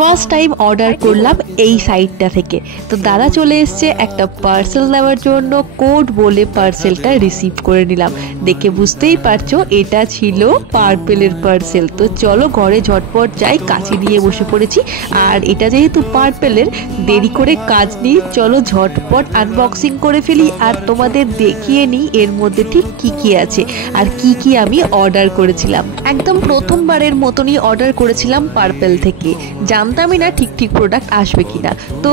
First time order করলাম এই সাইটটা থেকে। তো দাদা চলে এসছে একটা পার্সেল নেওয়ার জন্য, কোড বলে পার্সেলটা রিসিভ করে নিলাম। দেখে বুঝতেই পারছো এটা ছিল পার্পেলের পার্সেল। তো চলো ঘরে ঝটপট যাই, কাছে নিয়ে বসে পড়েছি। আর এটা যেহেতু পার্পেলের, দেরি করে কাজ নেই, চলো ঝটপট আনবক্সিং করে ফেলি আর তোমাদের দেখিয়ে নিই এর মধ্যে ঠিক কি কি আছে আর কি কি আমি অর্ডার করেছিলাম। একদম প্রথমবারের মতনই অর্ডার করেছিলাম পার্পেল থেকে, জানতামই না ঠিক প্রোডাক্ট আসবে কিনা। তো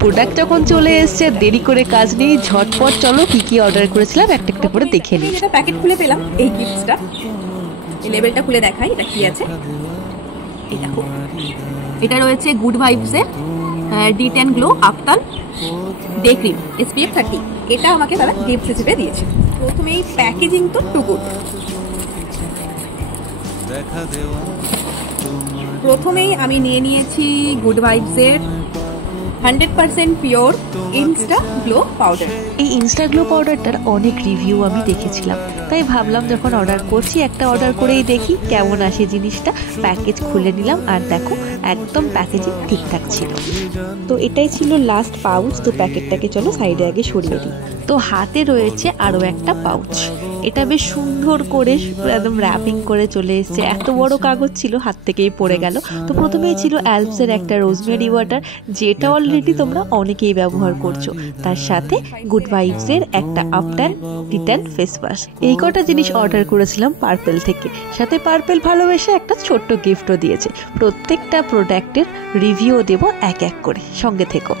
প্রোডাক্ট যখন চলে এসছে, দেরি করে কাজ নেই, ঝটপট চলো কি কি অর্ডার করেছিলাম একটা একটা করে দেখে নিই। এটা প্যাকেট খুলে পেলাম এই গিফটসটা, এই লেবেলটা খুলে দেখাই এটা কি আছে। এই দেখো, এটা রয়েছে গুড ভাইবসের D10 glow after day cream SPF 30। এটা আমাকে তারা গিফট হিসেবে দিয়েছে। প্রথমে এই প্যাকেজিং তো টু গুড। প্রথমেই আমি নিয়ে নিয়েছি গুড ভাইবসের 100% পিওর ইনস্টা গ্লো পাউডার। এই ইনস্টা গ্লো পাউডারটার অনেক রিভিউ আমি দেখেছিলাম, তাই ভাবলাম যখন অর্ডার করছি একটা অর্ডার করেই দেখি কেমন আসে জিনিসটা। প্যাকেজ খুলে নিলাম আর দেখো একদম প্যাকেজিং ঠিকঠাক ছিল। তো এটাই ছিল লাস্ট পাউচ। তো প্যাকেটটাকে চলো সাইডে আগে সরিয়ে দিই। তো হাতে রয়েছে আরও একটা পাউচ, এটা বেশ সুন্দর করে একদম র্যাপিং করে চলে এসছে। এত বড় কাগজ ছিল হাত থেকেই পড়ে গেল। তো প্রথমেই ছিল অ্যালপসের একটা রোজমেরি ওয়াটার, যেটা অলরেডি তোমরা অনেকেই ব্যবহার করছো। তার সাথে গুড ভাইবসের একটা আফটার D10 ফেস ওয়াশ। এই কটা জিনিস অর্ডার করেছিলাম পার্পেল থেকে। সাথে পার্পেল ভালোবেসে একটা ছোট্ট গিফটও দিয়েছে। প্রত্যেকটা প্রোডাক্টের রিভিউ দেবো এক এক করে, সঙ্গে থেকো।